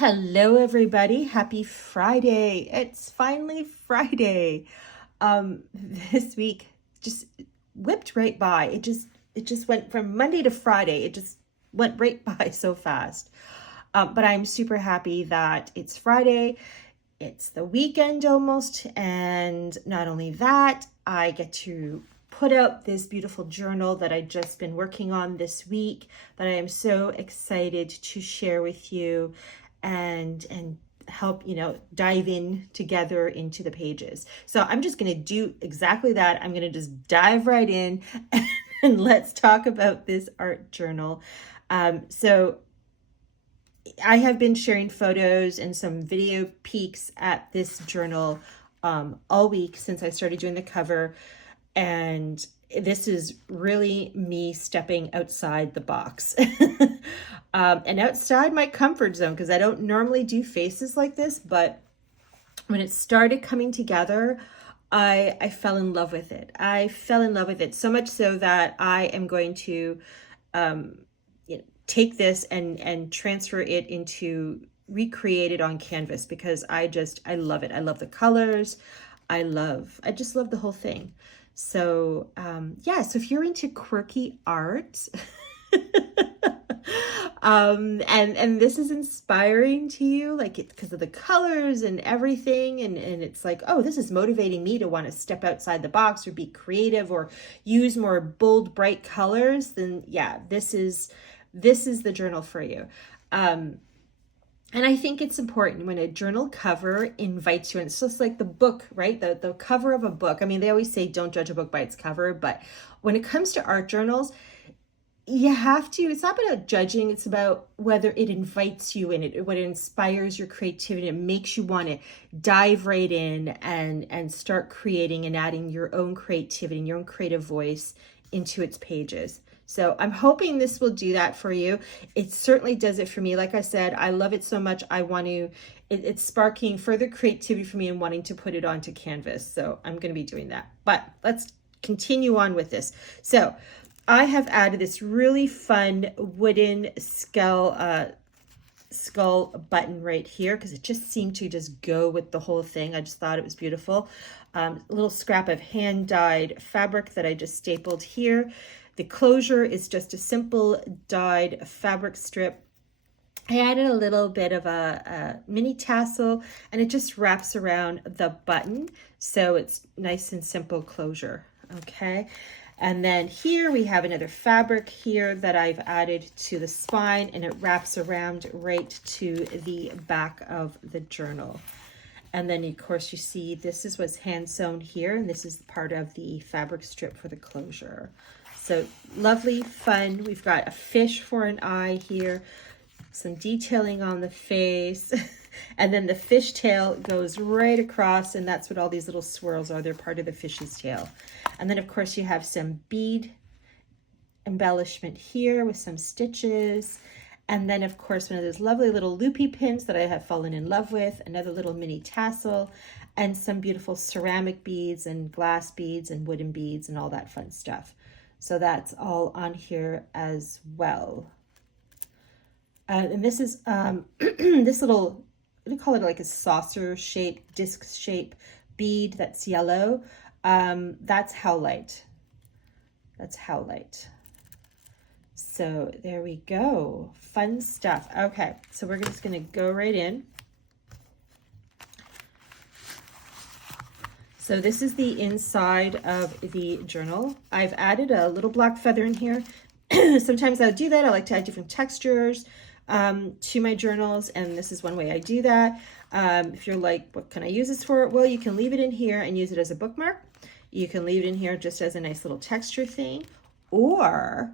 Hello, everybody. Happy Friday. It's finally Friday. This week just whipped right by. It just went from Monday to Friday. It just went right by so fast. But I'm super happy that it's Friday. It's the weekend almost. And not only that, I get to put out this beautiful journal that I just been working on this week that I am so excited to share with you and help dive in together into the pages. So I'm just going to do exactly that. I'm going to just dive right in and let's talk about this art journal. So I have been sharing photos and some video peeks at this journal all week since I started doing the cover, and this is really me stepping outside the box and outside my comfort zone, because I don't normally do faces like this. But when it started coming together, I fell in love with it. I fell in love with it so much so that I am going to take this and transfer it into recreate it on canvas, because I love it. I love the colors. I just love the whole thing. So yeah, so if you're into quirky art and this is inspiring to you, like it because of the colors and everything, and it's like, oh, this is motivating me to want to step outside the box or be creative or use more bold, bright colors, then yeah, this is the journal for you. And I think it's important when a journal cover invites you in. It's just like the book, right? The cover of a book. I mean, they always say don't judge a book by its cover, but when it comes to art journals, you have to, it's not about judging, it's about whether it invites you in, what inspires your creativity. It makes you want to dive right in and start creating and adding your own creativity and your own creative voice into its pages. So I'm hoping this will do that for you. It certainly does it for me. Like I said, I love it so much. It's sparking further creativity for me and wanting to put it onto canvas. So I'm going to be doing that. But let's continue on with this. So I have added this really fun wooden skull button right here, because it just seemed to just go with the whole thing. I just thought it was beautiful. A little scrap of hand-dyed fabric that I just stapled here. The closure is just a simple dyed fabric strip. I added a little bit of a mini tassel, and it just wraps around the button, so it's nice and simple closure. Okay. And then here we have another fabric here that I've added to the spine, and it wraps around right to the back of the journal. And then of course you see this is what's hand sewn here, and this is part of the fabric strip for the closure. So lovely, fun. We've got a fish for an eye here, some detailing on the face, and then the fish tail goes right across, and that's what all these little swirls are. They're part of the fish's tail. And then of course you have some bead embellishment here with some stitches. And then of course one of those lovely little loopy pins that I have fallen in love with, another little mini tassel, and some beautiful ceramic beads and glass beads and wooden beads and all that fun stuff. So that's all on here as well. And this is this little, what do you call it, like a saucer shape, disc shape bead that's yellow. That's howlite. That's howlite. So there we go. Fun stuff. Okay, so we're just going to go right in. So this is the inside of the journal. I've added a little black feather in here. Sometimes I'll do that. I like to add different textures to my journals, and this is one way I do that. If you're like, what can I use this for? Well, you can leave it in here and use it as a bookmark. You can leave it in here just as a nice little texture thing, or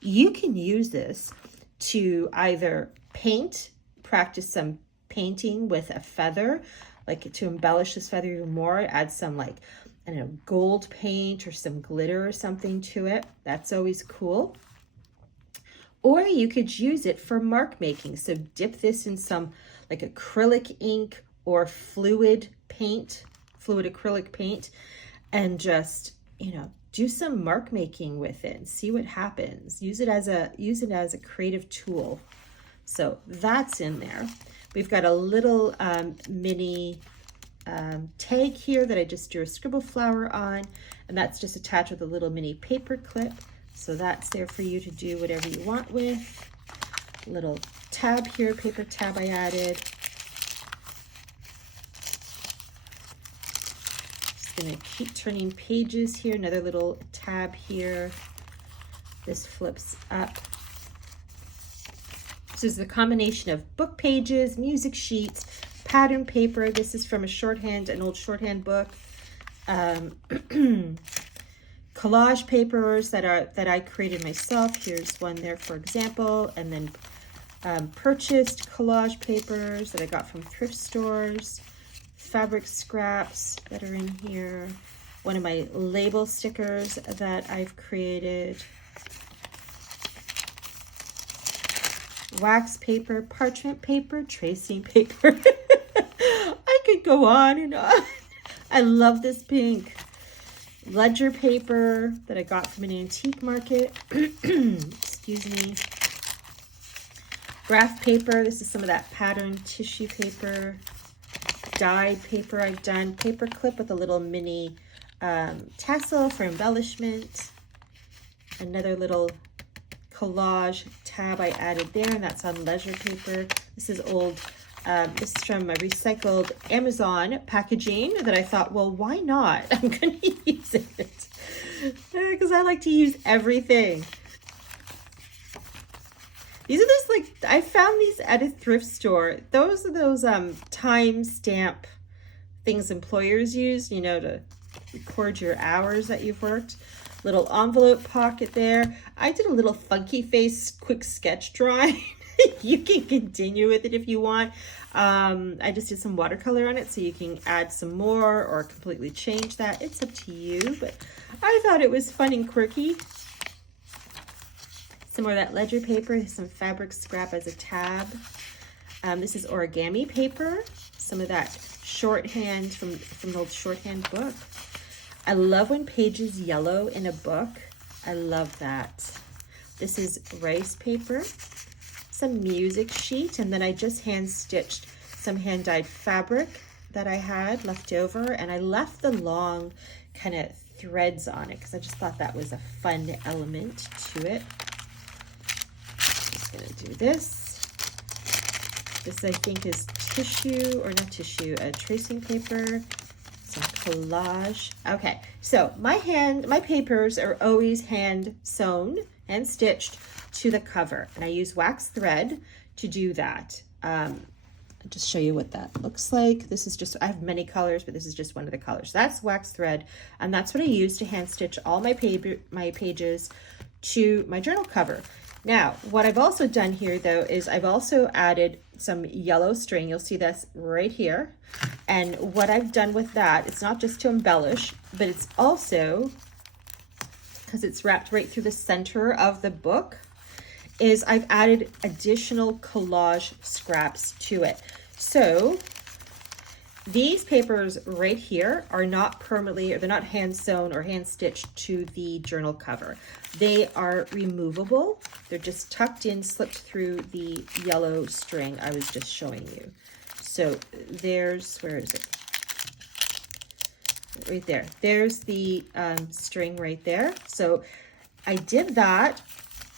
you can use this to either paint, practice some painting with a feather, like to embellish this feather even more, add some, like, I don't know, gold paint or some glitter or something to it. That's always cool. Or you could use it for mark making. So dip this in some like acrylic ink or fluid acrylic paint, and just, do some mark making with it and see what happens. Use it as a creative tool. So that's in there. We've got a little mini tag here that I just drew a scribble flower on, and that's just attached with a little mini paper clip. So that's there for you to do whatever you want with. Little tab here, paper tab I added. Just gonna keep turning pages here, another little tab here. This flips up. This is the combination of book pages, music sheets, pattern paper. This is from an old shorthand book. Collage papers that I created myself. Here's one there, for example, and then purchased collage papers that I got from thrift stores, fabric scraps that are in here, one of my label stickers that I've created, wax paper, parchment paper, tracing paper. I could go on and on. I love this pink. Ledger paper that I got from an antique market. Excuse me. Graph paper. This is some of that pattern tissue paper. Dyed paper I've done. Paper clip with a little mini tassel for embellishment. Another little collage tab I added there, and that's on leisure paper. This is old. This is from a recycled Amazon packaging that I thought, well, why not? I'm going to use it because I like to use everything. These are those, like, I found these at a thrift store. Those are those time stamp things employers use, you know, to record your hours that you've worked. Little envelope pocket there. I did a little funky face quick sketch drawing. You can continue with it if you want. I just did some watercolor on it, so you can add some more or completely change that. It's up to you, but I thought it was fun and quirky. Some more of that ledger paper, some fabric scrap as a tab. This is origami paper. Some of that shorthand from the old shorthand book. I love when pages yellow in a book. I love that. This is rice paper, some music sheet, and then I just hand stitched some hand dyed fabric that I had left over, and I left the long kind of threads on it because I just thought that was a fun element to it. Just gonna do this. This I think is tissue, or not tissue, tracing paper. Some collage. Okay, so my papers are always hand sewn and stitched to the cover, and I use wax thread to do that. I'll just show you what that looks like. This is just, I have many colors, but this is just one of the colors. That's wax thread, and that's what I use to hand stitch all my pages to my journal cover. Now, what I've also done here, though, is I've also added some yellow string. You'll see this right here. And what I've done with that, it's not just to embellish, but it's also, because it's wrapped right through the center of the book, is I've added additional collage scraps to it. So these papers right here are not permanently, or they're not hand sewn or hand stitched to the journal cover. They are removable. They're just tucked in, slipped through the yellow string I was just showing you. So there's, where is it? Right there. There's the string right there. So I did that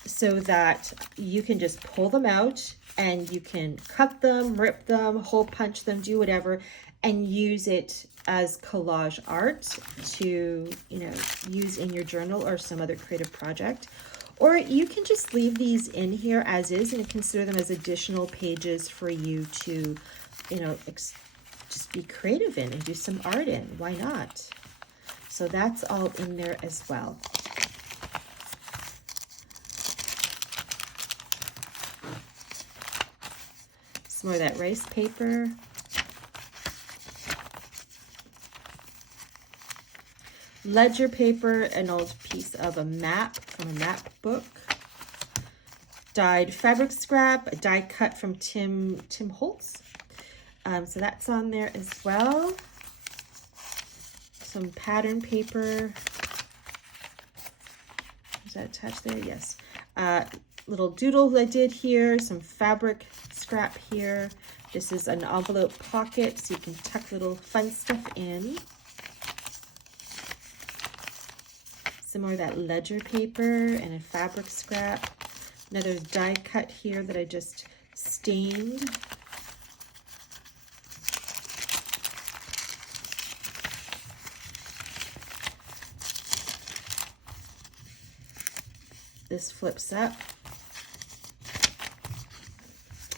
so that you can just pull them out and you can cut them, rip them, hole punch them, do whatever, and use it as collage art to, you know, use in your journal or some other creative project. Or you can just leave these in here as is and consider them as additional pages for you to, you know, just be creative in and do some art in. Why not? So that's all in there as well. Some more of that rice paper. Ledger paper, an old piece of a map from a map book. Dyed fabric scrap, a die cut from Tim Holtz. So that's on there as well. Some pattern paper. Is that attached there? Yes. little doodle I did here, some fabric scrap here. This is an envelope pocket, so you can tuck little fun stuff in. Some more of that ledger paper and a fabric scrap. Another die cut here that I just stained. This flips up.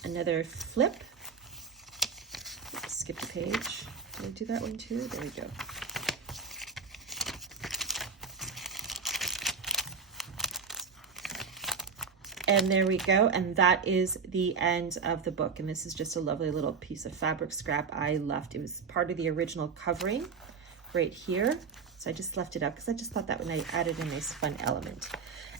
Another flip. Oops, skipped a page. Did I do that one too? There we go. And there we go. And that is the end of the book. And this is just a lovely little piece of fabric scrap I left. It was part of the original covering right here. So I just left it up because I just thought that when I added a nice fun element.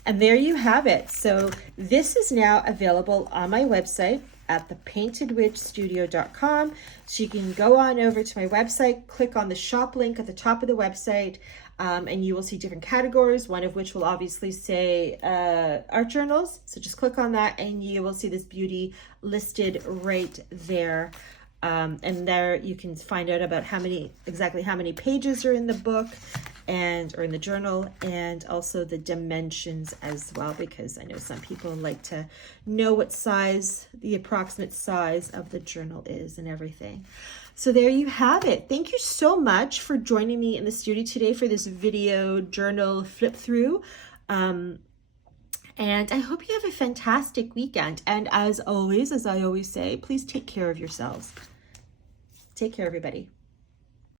And there you have it. So this is now available on my website at thepaintedwitchstudio.com. So you can go on over to my website, click on the shop link at the top of the website, and you will see different categories, one of which will obviously say art journals. So just click on that and you will see this beauty listed right there. And there you can find out about exactly how many pages are in the book or in the journal, and also the dimensions as well, because I know some people like to know what size, the approximate size of the journal is and everything. So there you have it. Thank you so much for joining me in the studio today for this video journal flip through. And I hope you have a fantastic weekend. And as always, as I always say, please take care of yourselves. Take care, everybody.